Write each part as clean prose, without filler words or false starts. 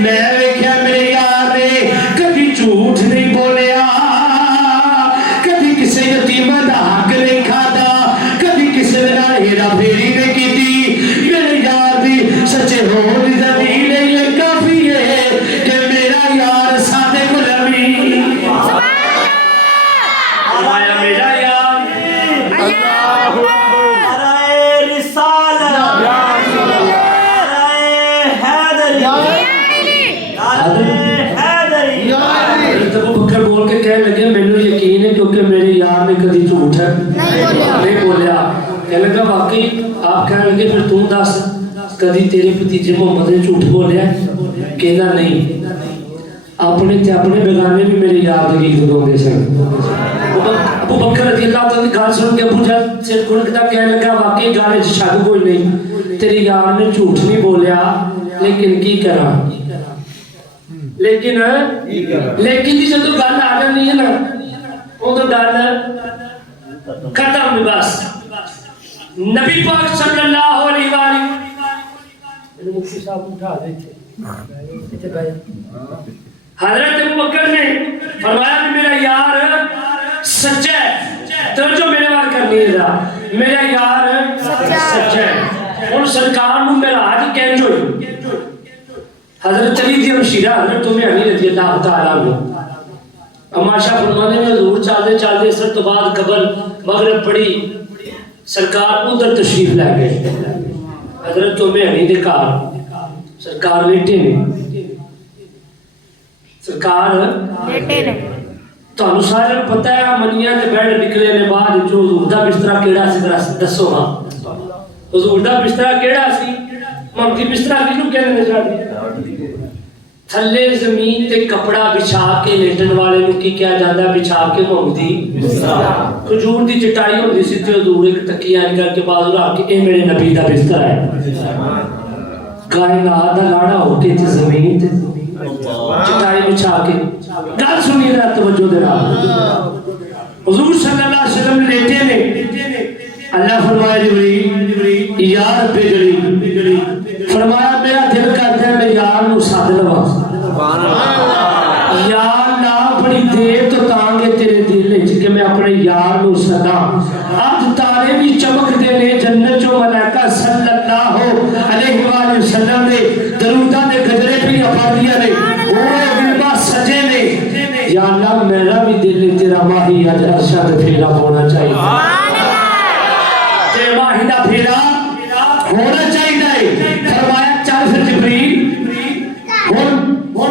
मैं वेख्या मेरे यार ने कभी झूठ नहीं बोलिया, कभी किसी यतीमा दा हक नहीं खाता, कभी किसी दे नाल हेरा फेरी नहीं कीती। मेरे यार दी सच्चे होण दी दलील ये काफी है कि मेरा यार सादे गुलामी आया मेरा यार बोल के कह लगे मैंने यकीन है क्योंकि मेरे यार ने कभी झूठ है नहीं बोलिया। कह लगा वाकई आप कह लगे फिर तू दस कभी तेरे भतीजे मोहम्मद ने झूठ बोलिया? कहना नहीं, अपने ते अपने बेगाने भी मेरे यार के गीत गाते सन। अबू बकर रज़ी अल्लाह तआला की गल सुन के अबू जहल सिर घुटदा कह लगा वाकई गल च शक कोई नहीं, तेरे यार ने झूठ नहीं बोलिया, लेकिन की करा लेकिन जी जदों गल आ जाती है ना उदों गल खत्म है बस। नबी पाक सल्लल्लाहु अलैहि वसल्लम मुफ्ती साहब उठा दे इथे बैठ। हजरत अबू बकर ने फरमाया कि मेरा यार सच्चा है, तो जो मेरे बात करनी है मेरा यार सच्चा है। और सरकार नु मेरा आज कह जो हजरत अली दी हमशीरा हजरत तुम्हें अली रज़ी अल्लाह तआला अन्हु अमाशा फरमाने में हुजूर चलते चलते असर तो बाद कबल मगरिब पड़ी, सरकार उधर तशरीफ ला गए हजरत तुम्हें अली दे घर। सरकार लेटे ने, सरकार लेटे ने। ਤੁਹਾਨੂੰ ਸਾਰਿਆਂ ਨੂੰ ਪਤਾ ਹੈ ਮਨੀਆਂ ਦੇ ਬੈਠ ਨਿਕਲੇ ਨੇ ਬਾਅਦ ਜੋ ਹਜ਼ੂਰ ਦਾ ਬਿਸਤਰਾ ਕਿਹੜਾ ਸੀ ਜ਼ਰਾ ਦੱਸੋ। ਹਾਂ ਹਜ਼ੂਰ ਦਾ ਬਿਸਤਰਾ ਕਿਹੜਾ ਸੀ? ਮੰਗੀ ਬਿਸਤਰਾ ਕਿਹਨੂੰ ਕਹਿੰਦੇ ਨੇ? ਸਾਡੇ ਥੱਲੇ ਜ਼ਮੀਨ ਤੇ ਕਪੜਾ ਵਿਛਾ ਕੇ ਲੇਟਣ ਵਾਲੇ ਨੂੰ ਕੀ ਕਿਹਾ ਜਾਂਦਾ? ਵਿਛਾ ਕੇ ਮੰਗਦੀ ਬਿਸਤਰਾ। ਖਜੂਰ ਦੀ ਚਟਾਈ ਹੁੰਦੀ ਸੀ ਤੇ ਹਜ਼ੂਰ ਇੱਕ ਤਕੀਆ ਕਰਕੇ ਬਾਜ਼ੂ ਰੱਖ ਕੇ ਇਹ ਮੇਰੇ ਨਬੀ ਦਾ ਬਿਸਤਰਾ ਹੈ। ਕਾਇਨਾਤ ਦਾ ਲਾੜਾ ਹੋ ਕੇ ਜ਼ਮੀਨ ਤੇ चटाई बिछा के गल सुनिए ना तवज्जो दे नाल। हुजूर सल्लल्लाहु अलैहि वसल्लम लेटे ने, अल्लाह फरमाया जिब्रील या रब्बे जड़ी फरमाया मेरा दिल करता है मैं यार नु सद लवा। सुभान अल्लाह यार ना बड़ी देर तो तांगे तेरे दिल विच कि मैं अपने यार नु सदा। आज तारे भी चमकदे ने जन्नत चो मलाइका सल्लल्लाहु अलैहि वसल्लम ने दरूदां दे गजरे भी अफादिया ने सजे ने। या अल्लाह मेरा भी दिल तेरा माही अज अरशद फेरा होना चाहिए, तेरे माही दा फेरा होना चाहिए। फरमाया चल फिर जिब्रील हुन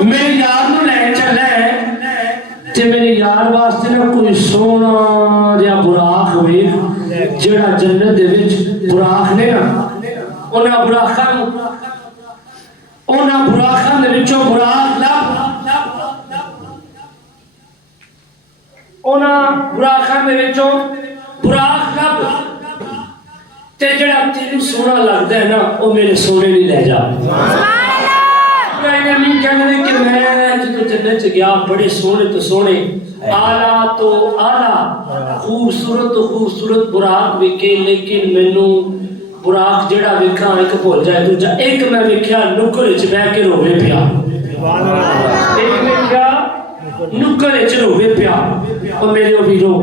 मेरे यार नु ले चले ते मेरे यार वास्ते ना कोई सोना या बुराक होवे जेड़ा जन्नत दे विच बुराक ने ना ओना बुराखां दे विचों बुराक लभ ओना बुराखां दे विचों बुराक लभ ते जेड़ा तेनू सोना लगदा है ना ओ मेरे सोने नहीं ले जा। सुभान अल्लाह कहने कि मैं जो जन्नत च गया बड़े सोने तो सोने आला तो आला खूबसूरत तो खूबसूरत बुराक वेखे, लेकिन मैनू बुराक जेड़ा वेखा एक भुल जाए दूजा एक मैं वेख्या नुक्कर च बैठ के रोवे पिया। एक वेख्या नुक्कर च रोवे पिया। और मेरे वीरो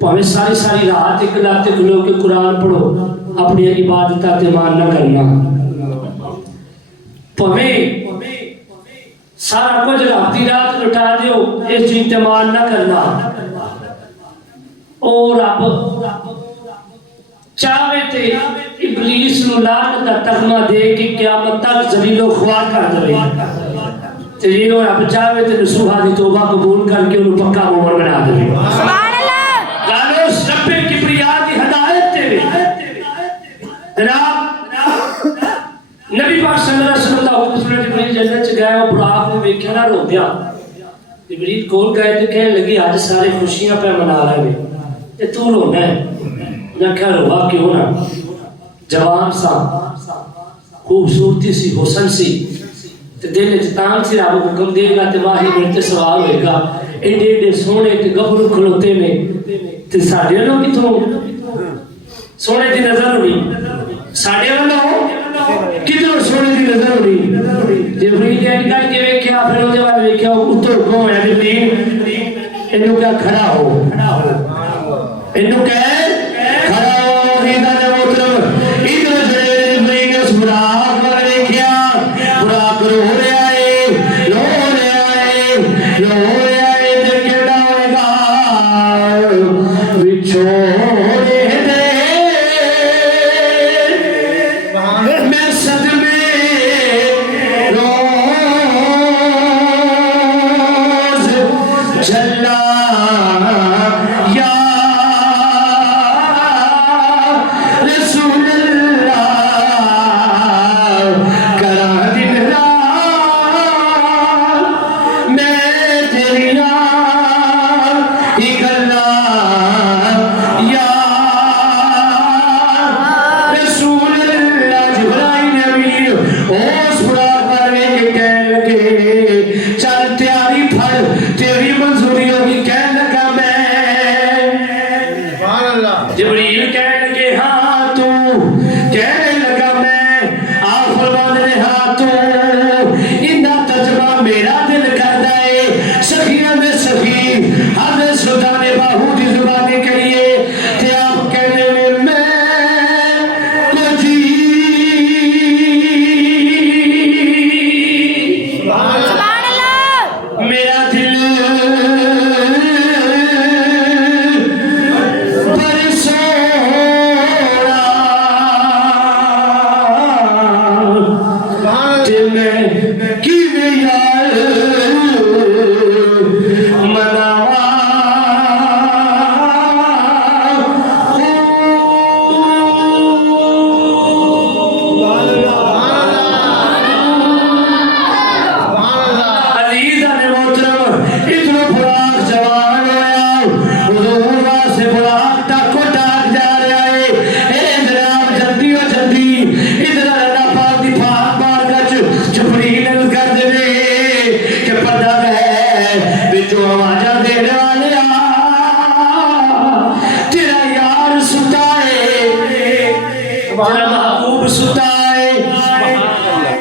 भावें सारी सारी रात एक लाते खलो के कुरान पढ़ो, अपनी इबादत ते मान ना करना। भावें सारा कुछ राती रात लुटा दियो इस चीज ते मान ना करना। और रब चाहे ते इबलीस नु लानत दा तगमा दे के क़यामत तक ज़लीलो ख्वार कर देवे ते ये और रब चाहे ते नसूहा दी तौबा कबूल करके उन्हें पक्का मोमिन बना देवे। सुभान अल्लाह गालो रब्बे किबरिया दी हिदायत ते जनाब नबी पाक सल्लल्लाहु अलैहि वसल्लम दा हुक्म सुन जिब्रील जन्नत च गया और बुराक नु वेख्या ना रोंदिया। जिब्रील कोल गए ते कहने लगी आज सारे खुशियां पे मना रहे ने ते तू रोना है। ना क्या रोवा क्यों ना? जवान सा खूबसूरती सी हुसन सी ते दिल च तांग सी रब हुक्म देगा ते वाही मेरे ते सवाल होएगा एडे एडे सोने ते गबरू खलोते ने ते साडे वालों किथों सोने दी नजर होनी? साडे वालों किधरों सोने दी नजर होनी? जे जबरील ने निकल के वेख्या फिर ਉਹਦੇ ਵੱਲ ਵੇਖਿਆ ਉੱਤੋਂ ਹੁਕਮ ਹੋਇਆ ਜਬਰੀਲ ਇਹਨੂੰ ਕਿਹਾ ਖੜਾ ਹੋ ਇਹਨੂੰ ਕਹੇ ਖੜਾ ਹੋ ਖੀਦਾ ਦੇ ਮੋਹਤਰਮ ਇਧਰ ਜਿਹੜੇ ਜਬਰੀਲ ਨੇ ਸੁਰਾਖ ਵੱਲ ਵੇਖਿਆ ਸੁਰਾਖ ਰੋ ਰਿਹਾ ਏ ਰੋ ਰਿਹਾ ਏ ਤੇ ਕਿਹੜਾ ਹੋਏਗਾ ਵਿਛੋੜੇ ਦੇ ਮੈਂ ਸਦਮੇ झल्ला या रसूल अल्लाह करा दिन रात मैं तेरिया ही गल्ला या रसूल अल्लाह जिब्राइल नबी उस बुराक पर के कहने लगे चल तैयारी फड़ तेरी मंजूरी होगी कहने लगा मैं जबरील कहने लगे हाँ तू कहने लगा मैं आप फरमाने लगे हाँ तू इन्ना तजमा मेरा दिल करता है सखिया में सखी हर सुल्ताने बाहू की जुबानी करिए ते आप कहने में मैं कुछ मेरा दिल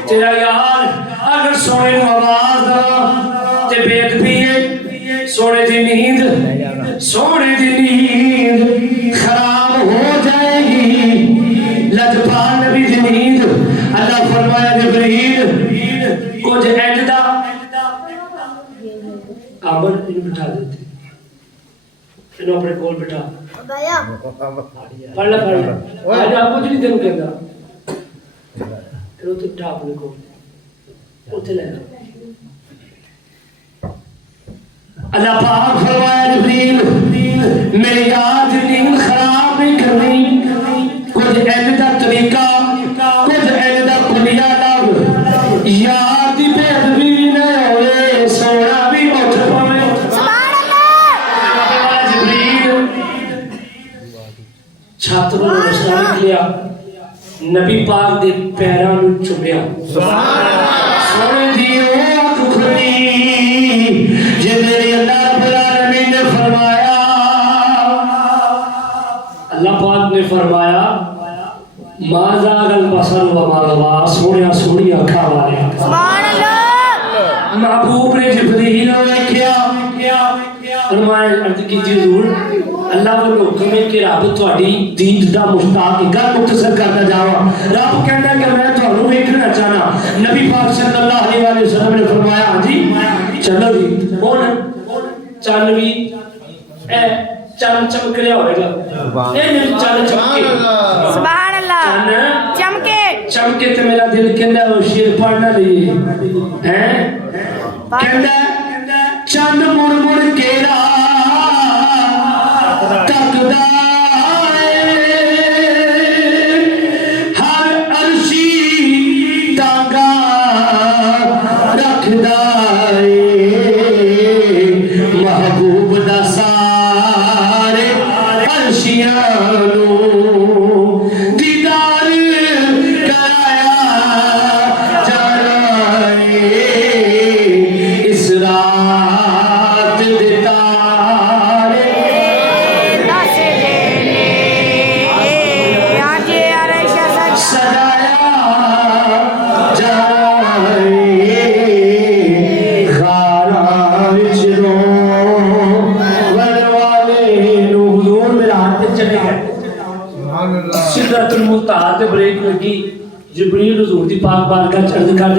तेरा यार अगर सोने आवाज दा ते बेदबी है सोने दी नींद खराब हो जाएगी लजपाल नबी दी नींद अल्लाह फरमाया जबरील कुछ इंज दा आमर इन बिठा देते इन्हों अपने कोल बिठा पढ़ ला आज आपको जी दिन कहना तो टाप को उठे ले अल्लाह पाक फरमाया जबरील मेरी याद नींद खराब नहीं करनी कुछ ऐसा तरीका कुछ ऐसा कुलिया लव याद दी बेअदबी न होए सोना भी उठ पवे सुभान अल्लाह जबरील छात्र ਨੂੰ ਰਸਤਾ ਨਿਕਲਿਆ नबी पाक दे पैरां नूं चुमिया सोने दी अख खुली जे मेरे अल्लाह रब्बुल आलमीन ने फरमाया अल्लाह पाक ने फरमाया माज़ागल बसर व मा गवा सोनिया सोनी अखां वाले सुभान अल्लाह महबूब ने जिब्रील नूं देखिया फरमाया अर्ज कीती हुजूर अल्लाह का हुक्म है कि रब ਤੁਹਾਡੀ ਦੀਦ ਦਾ ਮੁਸ਼ਤਾਕ ਹੈ ਗੱਲ ਮੁਖਤਸਰ ਕਰਦਾ ਜਾਵਾਂ ਰੱਬ ਕਹਿੰਦਾ ਕਿ ਮੈਂ ਤੁਹਾਨੂੰ ਵੇਖਣਾ ਚਾਹਨਾ ਨਬੀ ਪਾਕ ਸੱਲੱਲਾਹੁ अलैहि वसल्लम ने फरमाया हां चलो जी ਹੁਣ ਚੰਨ ਵੀ ਇਹ ਚੰਨ ਚਮਕ ਰਿਹਾ ਹੋਵੇਗਾ ਇਹ ਨਹੀਂ ਚੰਨ ਚਮਕੇ ਸੁਭਾਨ ਅੱਲਾਹ ਚੰਨ ਚਮਕੇ ਤੇ ਮੇਰਾ ਦਿਲ ਕਹਿੰਦਾ ਉਹ ਸ਼ੇਰ ਪੜਨਾ ਲਈ ਹੈ ਕਹਿੰਦਾ ਚੰਨ ਮੁੜ ਮੁੜ ਕੇ तकदा हर अर्शी तांगा रखदा महबूब दा सारे अर्शियां दीदार कराया जाना इस रात दे तारे आसमान पे चले गए। सिदरतुल मुंतहा ते ब्रेक लगी, जिब्रील हुजूर दी पाक बारगाह च अर्ज़ कर